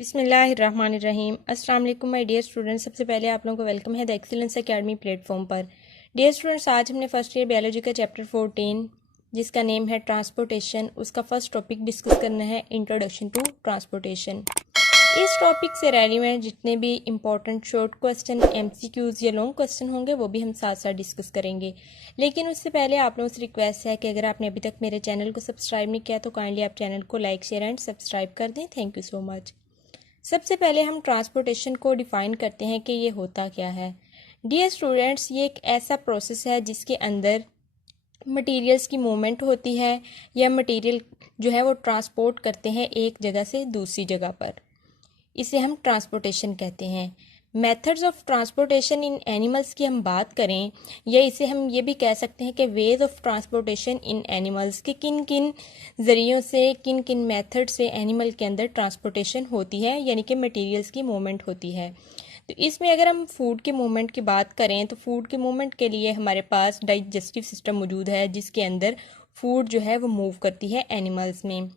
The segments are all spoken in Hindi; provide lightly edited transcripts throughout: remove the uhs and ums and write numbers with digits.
बिस्मिल्लाहिर्रहमानिर्रहीम। अस्सलाम वालेकुम माय डियर स्टूडेंट्स। सबसे पहले आप लोगों को वेलकम है द एक्सीलेंस एकेडमी प्लेटफॉर्म पर। डियर स्टूडेंट्स, आज हमने फर्स्ट ईयर बायोलॉजी का चैप्टर 14 जिसका नेम है ट्रांसपोर्टेशन, उसका फर्स्ट टॉपिक डिस्कस करना है, इंट्रोडक्शन टू ट्रांसपोर्टेशन। इस टॉपिक से रेलिवेंट जितने भी इंपॉर्टेंट शॉर्ट क्वेश्चन, एमसीक्यूज या लॉन्ग क्वेश्चन होंगे वो भी हम साथ साथ डिस्कस करेंगे। लेकिन उससे पहले आप लोगों से रिक्वेस्ट है कि अगर आपने अभी तक मेरे चैनल को सब्सक्राइब नहीं किया तो काइंडली आप चैनल को लाइक, शेयर एंड सब्सक्राइब कर दें। Thank you so much. सबसे पहले हम ट्रांसपोर्टेशन को डिफ़ाइन करते हैं कि ये होता क्या है। डियर स्टूडेंट्स, ये एक ऐसा प्रोसेस है जिसके अंदर मटेरियल्स की मूवमेंट होती है या मटेरियल जो है वो ट्रांसपोर्ट करते हैं एक जगह से दूसरी जगह पर। इसे हम ट्रांसपोर्टेशन कहते हैं। Methods of transportation in animals की हम बात करें, या इसे हम ये भी कह सकते हैं कि veg of transportation in animals के किन किन ज़रियों से, किन किन मेथड से एनिमल के अंदर ट्रांसपोर्टेशन होती है, यानी कि मटेरियल्स की मूवमेंट होती है। तो इसमें अगर हम फूड के मूवमेंट की बात करें तो फूड के मूवमेंट के लिए हमारे पास डाइजेस्टिव सिस्टम मौजूद है जिसके अंदर फूड जो है वो मूव करती है एनिमल्स में।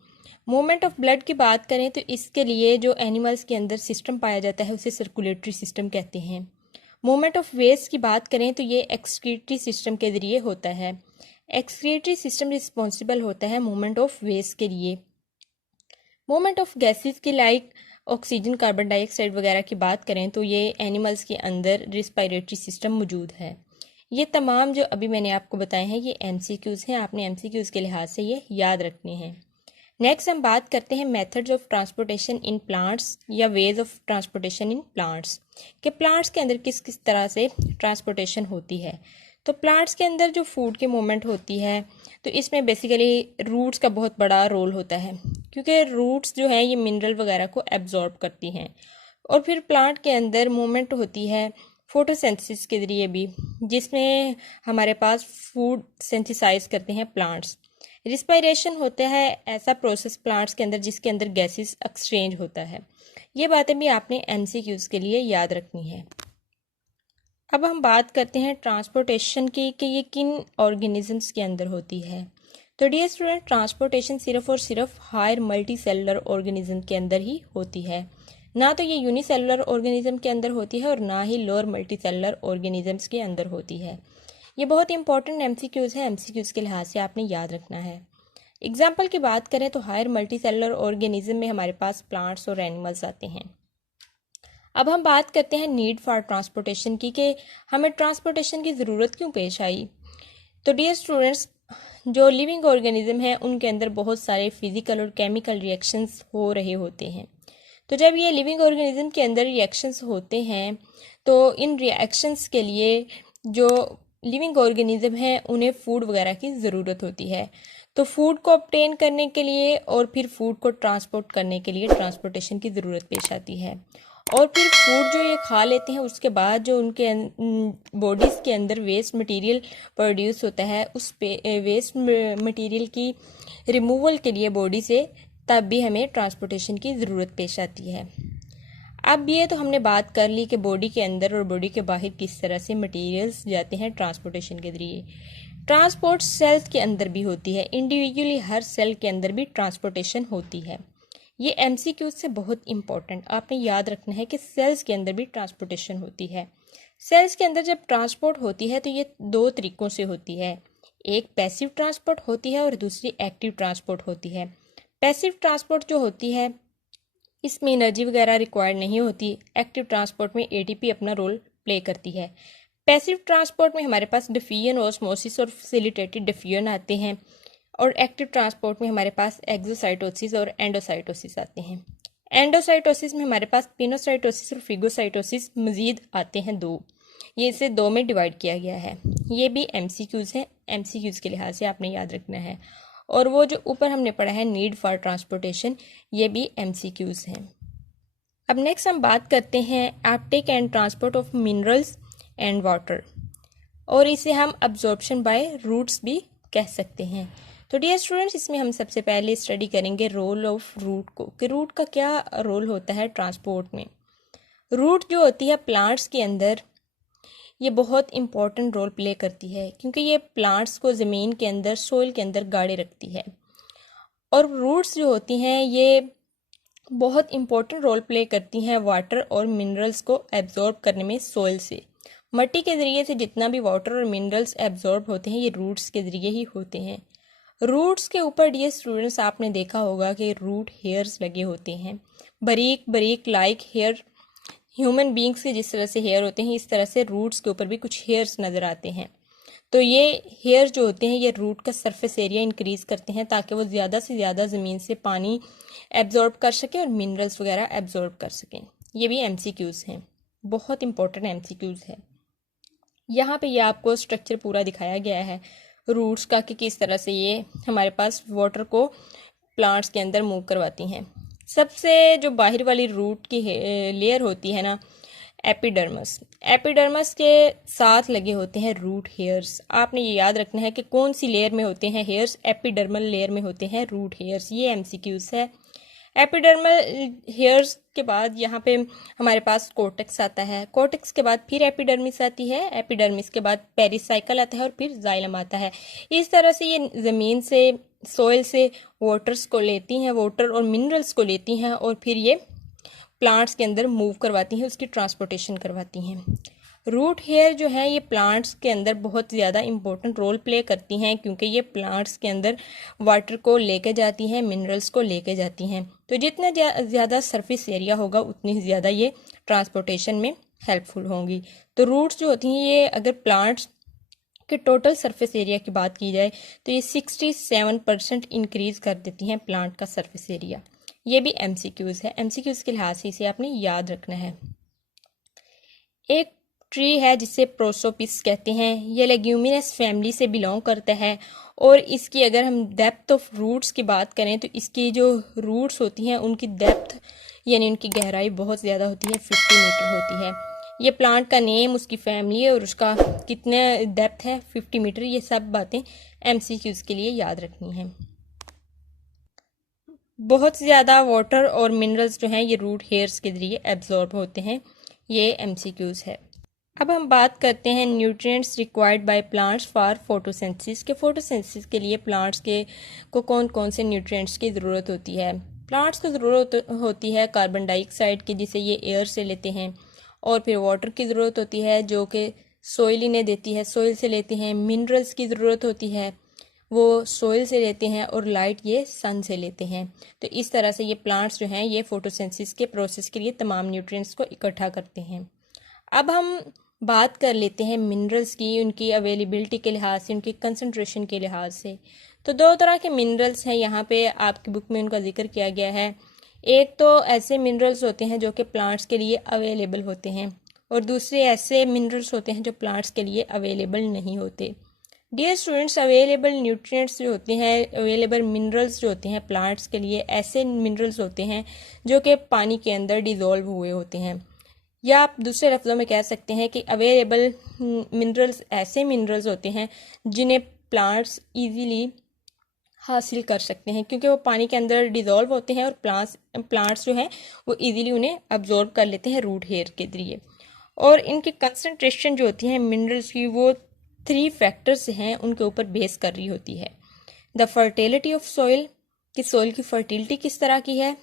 मूवमेंट ऑफ ब्लड की बात करें तो इसके लिए जो एनिमल्स के अंदर सिस्टम पाया जाता है उसे सर्कुलेटरी सिस्टम कहते हैं। मूवमेंट ऑफ वेस्ट की बात करें तो ये एक्सक्रीटरी सिस्टम के जरिए होता है। एक्सक्रीटरी सिस्टम रिस्पॉन्सिबल होता है मूवमेंट ऑफ वेस्ट के लिए। मूवमेंट ऑफ गैसेस की लाइक ऑक्सीजन, कार्बन डाइऑक्साइड वगैरह की बात करें तो ये एनिमल्स के अंदर रिस्पायरेटरी सिस्टम मौजूद है। ये तमाम जो अभी मैंने आपको बताए हैं ये एमसीक्यूज़ हैं, आपने एमसीक्यूज़ के लिहाज से ये याद रखने हैं। नेक्स्ट हम बात करते हैं methods of transportation in plants या ways of transportation in plants, कि प्लांट्स के अंदर किस किस तरह से ट्रांसपोर्टेशन होती है। तो प्लांट्स के अंदर जो फूड की मूवमेंट होती है तो इसमें बेसिकली रूट्स का बहुत बड़ा रोल होता है, क्योंकि रूट्स जो हैं ये मिनरल वगैरह को एब्जॉर्ब करती हैं। और फिर प्लांट के अंदर मूवमेंट होती है फोटोसिंथेसिस के ज़रिए भी, जिसमें हमारे पास फूड सिंथेसाइज करते हैं प्लांट्स। रिस्पायरेशन होता है ऐसा प्रोसेस प्लांट्स के अंदर जिसके अंदर गैसेस एक्सचेंज होता है। ये बातें भी आपने एमसीक्यूज़ के लिए याद रखनी है। अब हम बात करते हैं ट्रांसपोर्टेशन की कि ये किन ऑर्गेनिजम्स के अंदर होती है। तो डियर स्टूडेंट, ट्रांसपोर्टेशन सिर्फ और सिर्फ हायर मल्टी सेलुलर ऑर्गेनिज्म के अंदर ही होती है। ना तो ये यूनिसेलुलर ऑर्गेनिज्म के अंदर होती है और ना ही लोअर मल्टी सेलुलर ऑर्गेनिजम्स के अंदर होती है। ये बहुत इंपॉर्टेंट एमसीक्यूज़ है, एमसीक्यूज़ के लिहाज से आपने याद रखना है। एग्जाम्पल की बात करें तो हायर मल्टी सेलुलर ऑर्गेनिज्म में हमारे पास प्लांट्स और एनिमल्स आते हैं। अब हम बात करते हैं नीड फॉर ट्रांसपोर्टेशन की, कि हमें ट्रांसपोर्टेशन की ज़रूरत क्यों पेश आई। तो डियर स्टूडेंट्स, जो लिविंग ऑर्गेनिज्म है उनके अंदर बहुत सारे फिजिकल और केमिकल रिएक्शंस हो रहे होते हैं। तो जब ये लिविंग ऑर्गेनिज्म के अंदर रिएक्शंस होते हैं तो इन रिएक्शंस के लिए जो लिविंग ऑर्गेनिज्म है उन्हें फूड वगैरह की ज़रूरत होती है। तो फूड को ऑब्टेन करने के लिए और फिर फूड को ट्रांसपोर्ट करने के लिए ट्रांसपोर्टेशन की ज़रूरत पेश आती है। और फिर फूड जो ये खा लेते हैं उसके बाद जो उनके बॉडीज़ के अंदर वेस्ट मटेरियल प्रोड्यूस होता है, उस वेस्ट मटेरियल की रिमूवल के लिए बॉडी से तब भी हमें ट्रांसपोर्टेशन की ज़रूरत पेश आती है। अब ये तो हमने बात कर ली कि बॉडी के अंदर और बॉडी के बाहर किस तरह से मटेरियल्स जाते हैं ट्रांसपोर्टेशन के जरिए। ट्रांसपोर्ट सेल्स के अंदर भी होती है, इंडिविजुअली हर सेल के अंदर भी ट्रांसपोर्टेशन होती है। ये एमसीक्यू से बहुत इंपॉर्टेंट आपने याद रखना है कि सेल्स के अंदर भी ट्रांसपोर्टेशन होती है। सेल्स के अंदर जब ट्रांसपोर्ट होती है तो ये दो तरीक़ों से होती है, एक पैसिव ट्रांसपोर्ट होती है और दूसरी एक्टिव ट्रांसपोर्ट होती है। पैसिव ट्रांसपोर्ट जो होती है इसमें एनर्जी वगैरह रिक्वायर्ड नहीं होती। एक्टिव ट्रांसपोर्ट में एटीपी अपना रोल प्ले करती है। पैसिव ट्रांसपोर्ट में हमारे पास डिफ्यूजन, ऑस्मोसिस और फैसिलिटेटेड डिफ्यूजन आते हैं, और एक्टिव ट्रांसपोर्ट में हमारे पास एक्सोसाइटोसिस और एंडोसाइटोसिस आते हैं। एंडोसाइटोसिस में हमारे पास पिनोसाइटोसिस और फिगोसाइटोसिस मजीद आते हैं दो। ये इसे दो में डिवाइड किया गया है। ये भी एमसीक्यूज़ हैं, एमसीक्यूज़ के लिहाज से आपने याद रखना है। और वो जो ऊपर हमने पढ़ा है नीड फॉर ट्रांसपोर्टेशन, ये भी एमसीक्यूज़ हैं। अब नेक्स्ट हम बात करते हैं Uptake and transport of minerals and water, और इसे हम अब्जॉर्प्शन बाय रूट्स भी कह सकते हैं। तो डियर स्टूडेंट्स, इसमें हम सबसे पहले स्टडी करेंगे रोल ऑफ रूट को, कि रूट का क्या रोल होता है ट्रांसपोर्ट में। रूट जो होती है प्लांट्स के अंदर ये बहुत इंपॉर्टेंट रोल प्ले करती है, क्योंकि ये प्लांट्स को ज़मीन के अंदर, सोइल के अंदर गाड़े रखती है। और रूट्स जो होती हैं ये बहुत इंपॉर्टेंट रोल प्ले करती हैं वाटर और मिनरल्स को एब्जॉर्ब करने में सॉइल से। मिट्टी के ज़रिए से जितना भी वाटर और मिनरल्स एब्जॉर्ब होते हैं ये रूट्स के ज़रिए ही होते हैं। रूट्स के ऊपर डियर स्टूडेंट्स आपने देखा होगा कि रूट हेयर्स लगे होते हैं, बारीक बारीक लाइक हेयर। ह्यूमन बींग्स के जिस तरह से हेयर होते हैं इस तरह से रूट्स के ऊपर भी कुछ हेयर्स नज़र आते हैं। तो ये हेयर जो होते हैं ये रूट का सरफेस एरिया इंक्रीज़ करते हैं ताकि वो ज़्यादा से ज़्यादा ज़मीन से पानी एब्जॉर्ब कर सकें और मिनरल्स वगैरह एब्जॉर्ब कर सकें। ये भी एमसीक्यूज़ हैं, बहुत इंपॉर्टेंट एमसीक्यूज़ है। यहाँ पे ये आपको स्ट्रक्चर पूरा दिखाया गया है रूट्स का कि किस तरह से ये हमारे पास वाटर को प्लांट्स के अंदर मूव करवाती हैं। सबसे जो बाहर वाली रूट की लेयर होती है ना, एपिडर्मस। एपिडर्मस के साथ लगे होते हैं रूट हेयर्स। आपने ये याद रखना है कि कौन सी लेयर में होते हैं हेयर्स, एपिडर्मल लेयर में होते हैं रूट हेयर्स। ये एमसीक्यूज है। एपिडर्मल हेयर्स के बाद यहाँ पे हमारे पास कोर्टेक्स आता है, कोर्टेक्स के बाद फिर एपिडर्मिस आती है, एपिडर्मिस के बाद पेरिसाइकल आता है और फिर जाइलम आता है। इस तरह से ये ज़मीन से सॉइल से वाटर्स को लेती हैं, वाटर और मिनरल्स को लेती हैं और फिर ये प्लांट्स के अंदर मूव करवाती हैं, उसकी ट्रांसपोर्टेशन करवाती हैं। रूट हेयर जो है ये प्लांट्स के अंदर बहुत ज़्यादा इंपॉर्टेंट रोल प्ले करती हैं क्योंकि ये प्लांट्स के अंदर वाटर को लेके जाती हैं, मिनरल्स को लेके जाती हैं। तो जितना ज़्यादा सरफेस एरिया होगा उतनी ज़्यादा ये ट्रांसपोर्टेशन में हेल्पफुल होंगी। तो रूट्स जो होती हैं ये अगर प्लांट्स के टोटल सरफेस एरिया की बात की जाए तो ये 67% इंक्रीज़ कर देती हैं प्लांट का सरफेस एरिया। ये भी एमसीक्यूज़ है, एमसीक्यूज़ के लिहाज से इसे आपने याद रखना है। एक ट्री है जिसे प्रोसोपिस कहते हैं, ये लेग्यूमिनस फैमिली से बिलोंग करता है और इसकी अगर हम डेप्थ ऑफ रूट्स की बात करें तो इसकी जो रूट्स होती हैं उनकी डेप्थ यानी उनकी गहराई बहुत ज़्यादा होती है, 50 मीटर होती है। ये प्लांट का नेम, उसकी फैमिली और उसका कितने डेप्थ है 50 मीटर, ये सब बातें एमसीक्यूज़ के लिए याद रखनी हैं। बहुत ज़्यादा वाटर और मिनरल्स जो हैं ये रूट हेयर्स के ज़रिए एब्जॉर्ब होते हैं, ये एमसीक्यूज़ है। अब हम बात करते हैं nutrients required by plants for photosynthesis के। फोटोसिंथेसिस के लिए प्लांट्स को कौन कौन से न्यूट्रिएंट्स की ज़रूरत होती है। प्लांट्स को ज़रूरत होती है कार्बन डाइऑक्साइड की जिसे ये एयर से लेते हैं, और फिर वाटर की ज़रूरत होती है जो कि सोइल इन्हें देती है, सोइल से लेते हैं। मिनरल्स की ज़रूरत होती है, वो सोइल से लेते हैं, और लाइट ये सन से लेते हैं। तो इस तरह से ये प्लांट्स जो हैं ये फोटोसिंथेसिस के प्रोसेस के लिए तमाम न्यूट्रिएंट्स को इकट्ठा करते हैं। अब हम बात कर लेते हैं मिनरल्स की, उनकी अवेलेबिलिटी के लिहाज से, उनकी कंसंट्रेशन के लिहाज से। तो दो तरह के मिनरल्स हैं यहाँ पे आपकी बुक में उनका जिक्र किया गया है। एक तो ऐसे मिनरल्स होते हैं जो कि प्लांट्स के लिए अवेलेबल होते हैं, और दूसरे ऐसे मिनरल्स होते हैं जो प्लांट्स के लिए अवेलेबल नहीं होते। डियर स्टूडेंट्स, अवेलेबल न्यूट्रिएंट्स जो होते हैं, अवेलेबल मिनरल्स जो होते हैं प्लांट्स के लिए, ऐसे मिनरल्स होते हैं जो कि पानी के अंदर डिज़ोल्व हुए होते हैं, या आप दूसरे लफ्ज़ों में कह सकते हैं कि अवेलेबल मिनरल्स ऐसे मिनरल्स होते हैं जिन्हें प्लांट्स इजीली हासिल कर सकते हैं क्योंकि वो पानी के अंदर डिज़ोल्व होते हैं, और प्लांट्स जो हैं वो इजीली उन्हें अब्जॉर्ब कर लेते हैं रूट हेयर के जरिए। और इनकी कंसंट्रेशन जो होती है मिनरल्स की वो 3 फैक्टर्स हैं उनके ऊपर बेस कर रही होती है। द फर्टिलिटी ऑफ सॉइल, कि सॉइल की फर्टिलिटी किस तरह की है,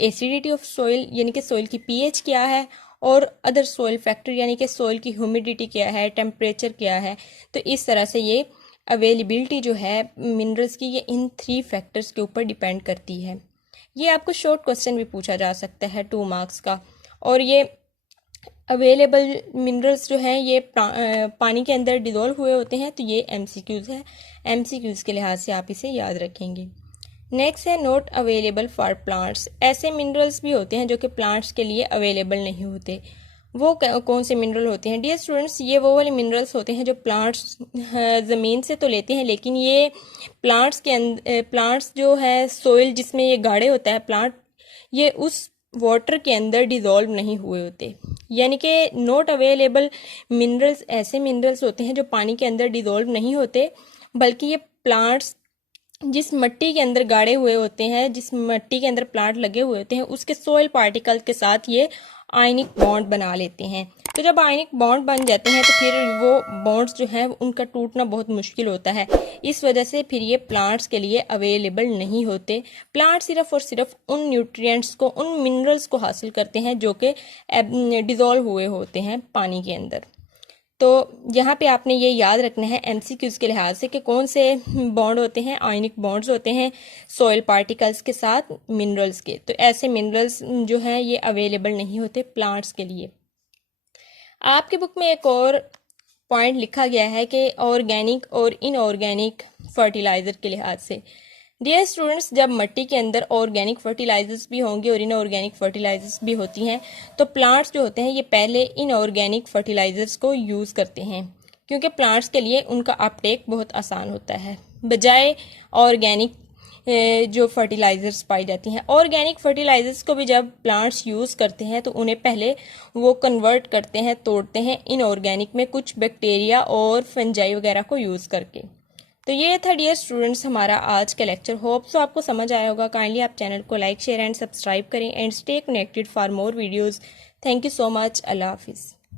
एसिडिटी ऑफ सॉइल यानी कि सॉइल की पीएच क्या है, और अदर सॉइल फैक्टर यानी कि सॉइल की ह्यूमिडिटी क्या है, टेम्परेचर क्या है। तो इस तरह से ये अवेलेबिलिटी जो है मिनरल्स की ये इन 3 फैक्टर्स के ऊपर डिपेंड करती है। ये आपको शॉर्ट क्वेश्चन भी पूछा जा सकता है 2 मार्क्स का। और ये अवेलेबल मिनरल्स जो हैं ये पानी के अंदर डिज़ोल्व हुए होते हैं, तो ये एमसीक्यूज़ है, एमसीक्यूज़ के लिहाज से आप इसे याद रखेंगे। नेक्स्ट है नॉट अवेलेबल फॉर प्लांट्स। ऐसे मिनरल्स भी होते हैं जो कि प्लांट्स के लिए अवेलेबल नहीं होते। वो कौन से मिनरल होते हैं डियर स्टूडेंट्स, ये वो वाले मिनरल्स होते हैं जो प्लांट्स ज़मीन से तो लेते हैं, लेकिन ये प्लांट्स के अंदर, प्लांट्स जो है सोइल जिसमें ये गाढ़े होता है प्लांट, ये उस वाटर के अंदर डिज़ोल्व नहीं हुए होते। यानी कि नॉट अवेलेबल मिनरल्स ऐसे मिनरल्स होते हैं जो पानी के अंदर डिज़ोल्व नहीं होते, बल्कि ये प्लांट्स जिस मिट्टी के अंदर गाड़े हुए होते हैं, जिस मिट्टी के अंदर प्लांट लगे हुए होते हैं, उसके सोइल पार्टिकल के साथ ये आयनिक बॉन्ड बना लेते हैं। तो जब आयनिक बॉन्ड बन जाते हैं तो फिर वो बॉन्ड्स जो हैं उनका टूटना बहुत मुश्किल होता है। इस वजह से फिर ये प्लांट्स के लिए अवेलेबल नहीं होते। प्लांट सिर्फ और सिर्फ उन न्यूट्रिएंट्स को, उन मिनरल्स को हासिल करते हैं जो कि डिज़ोल्व हुए होते हैं पानी के अंदर। तो यहाँ पे आपने ये याद रखना है एमसीक्यूज के लिहाज से कि कौन से बॉन्ड होते हैं, आयनिक बॉन्ड्स होते हैं सॉइल पार्टिकल्स के साथ मिनरल्स के। तो ऐसे मिनरल्स जो हैं ये अवेलेबल नहीं होते प्लांट्स के लिए। आपके बुक में एक और पॉइंट लिखा गया है कि ऑर्गेनिक और इनऑर्गेनिक फर्टिलाइज़र के लिहाज से। डियर स्टूडेंट्स, जब मिट्टी के अंदर ऑर्गेनिक फर्टिलाइजर्स भी होंगे और इनऑर्गेनिक फर्टिलाइजर्स भी होती हैं, तो प्लांट्स जो होते हैं ये पहले इनऑर्गेनिक फर्टिलाइजर्स को यूज़ करते हैं, क्योंकि प्लांट्स के लिए उनका अपटेक बहुत आसान होता है बजाय ऑर्गेनिक जो फर्टिलाइजर्स पाई जाती हैं। ऑर्गेनिक फर्टिलाइजर्स को भी जब प्लांट्स यूज़ करते हैं तो उन्हें पहले वो कन्वर्ट करते हैं, तोड़ते हैं इनऑर्गेनिक में कुछ बैक्टीरिया और फंजाई वगैरह को यूज़ करके। तो ये था डियर स्टूडेंट्स हमारा आज का लेक्चर। होप सो आपको समझ आया होगा। काइंडली आप चैनल को लाइक, शेयर एंड सब्सक्राइब करें and stay connected for more videos. Thank you so much. अल्लाह हाफिज़।